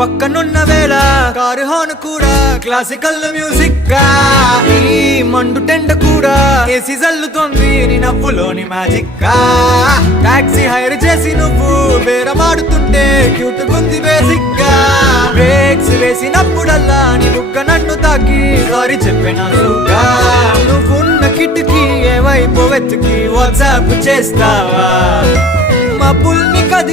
పక్కనున్న వేళ car horn కూడా క్లాసికల్ మ్యూజిక్ గా, ఈ మండు టెండ కూడా ఏసీ జల్లుతోంది నీ నవ్వులోని మ్యాజిక్ గా. టాక్సీ హైర్ చేసి నువ్వు బేరమాడుతుంటే క్యూట్ గుంది బేసిక్ గా. బ్రేక్స్ వేసినప్పుడల్లా నీ బుగ్గ నన్ను తాకి సారీ చెప్పినాసుగా. నువ్వున్న కిటికీ ఏ వైపు వెతికి వాట్సాప్ చేస్తావా, మబ్బుల్ని కదిపి